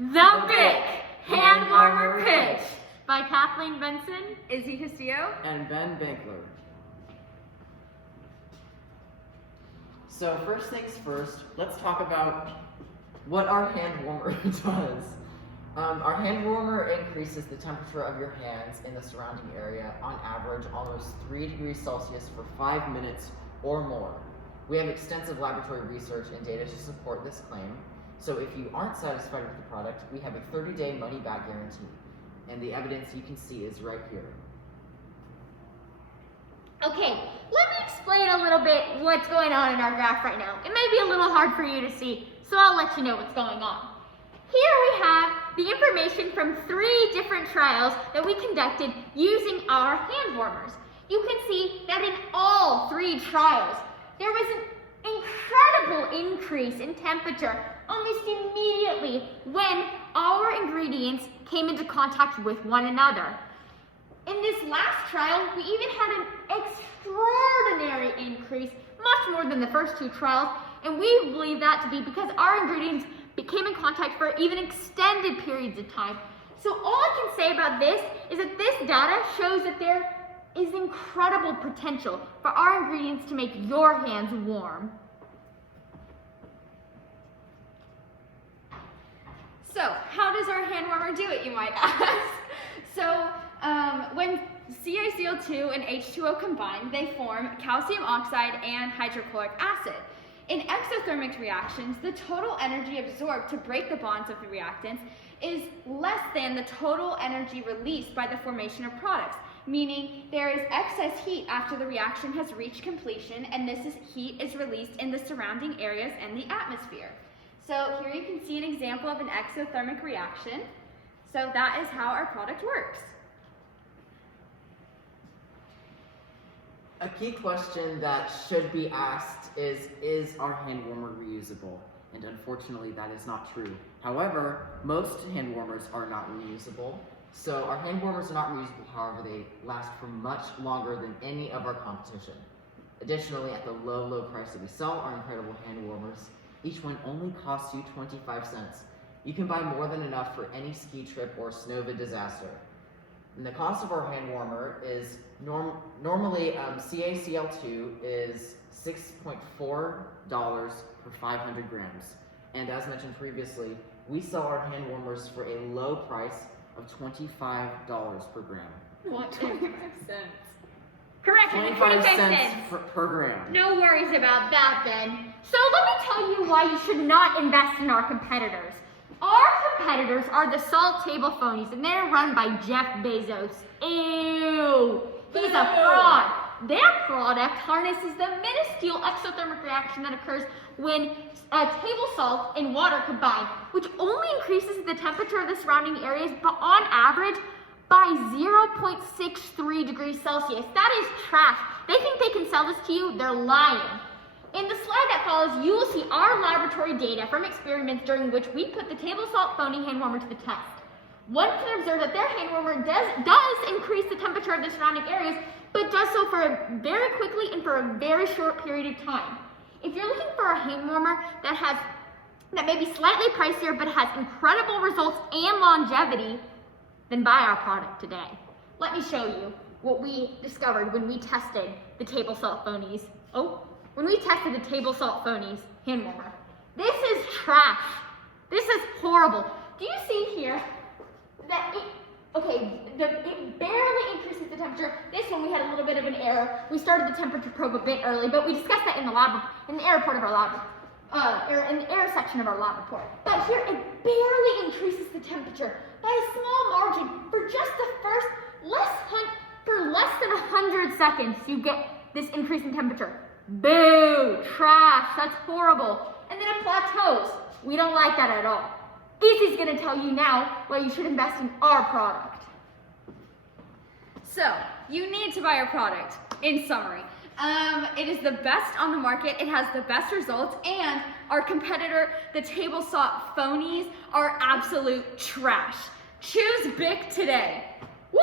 The BIK Handwarmer Pitch by Kathleen Benson, Izzy Castillo, and Ben Binkler. So first things first, let's talk about what our hand warmer does. Our hand warmer increases the temperature of your hands in the surrounding area on average almost 3 degrees Celsius for 5 minutes or more. We have extensive laboratory research and data to support this claim. So if you aren't satisfied with the product, we have a 30-day money-back guarantee. And the evidence you can see is right here. Okay, let me explain a little bit what's going on in our graph right now. It may be a little hard for you to see, so I'll let you know what's going on. Here we have the information from 3 different trials that we conducted using our hand warmers. You can see that in all 3 trials, there was an incredible increase in temperature almost immediately when our ingredients came into contact with one another. In this last trial, we even had an extraordinary increase, much more than the first 2 trials, and we believe that to be because our ingredients came in contact for even extended periods of time. So all I can say about this is that this data shows that there is incredible potential for our ingredients to make your hands warm. So, how does our hand warmer do it, you might ask? So, when CaCl2 and H2O combine, they form calcium oxide and hydrochloric acid. In exothermic reactions, the total energy absorbed to break the bonds of the reactants is less than the total energy released by the formation of products, meaning there is excess heat after the reaction has reached completion, and heat is released in the surrounding areas and the atmosphere. So here you can see an example of an exothermic reaction. So that is how our product works. A key question that should be asked is our hand warmer reusable? And unfortunately, that is not true. However, most hand warmers are not reusable. So our hand warmers are not reusable, however, they last for much longer than any of our competition. Additionally, at the low price that we sell our incredible hand warmers, each one only costs you 25 cents. You can buy more than enough for any ski trip or snowvid disaster. And the cost of our hand warmer is normally CaCl2 is $6.4 per 500 grams. And as mentioned previously, we sell our hand warmers for a low price of $25 per gram. What? 25 cents. Correct, 25 cents per gram. No worries about that, Ben. So let me tell you why you should not invest in our competitors. Our competitors are the salt table phonies, and they're run by Jeff Bezos. Ew! He's a fraud. Their product harnesses the minuscule exothermic reaction that occurs when table salt and water combine, which only increases the temperature of the surrounding areas, but on average, by 0.63 degrees Celsius. That is trash. They think they can sell this to you. They're lying. In the slide that follows, you will see our laboratory data from experiments during which we put the table salt phony hand warmer to the test. One can observe that their hand warmer does increase the temperature of the surrounding areas, but does so very quickly and for a very short period of time. If you're looking for a hand warmer that may be slightly pricier but has incredible results and longevity, then buy our product today. Let me show you what we discovered when we tested the table salt phonies. When we tested the table salt phonies hand warmer. This is trash. This is horrible. Do you see here that it barely increases the temperature. This one we had a little bit of an error. We started the temperature probe a bit early, but we discussed that in the error report of our lab, in the error section of our lab report. But here it barely increases the temperature by a small margin for just the first less than 100 seconds. You get this increase in temperature. Boo! Trash! That's horrible. And then it plateaus. We don't like that at all. Izzy's going to tell you now why you should invest in our product. So, you need to buy our product. In summary, it is the best on the market, it has the best results, and our competitor, the table salt phonies, are absolute trash. Choose BIK today. Woo!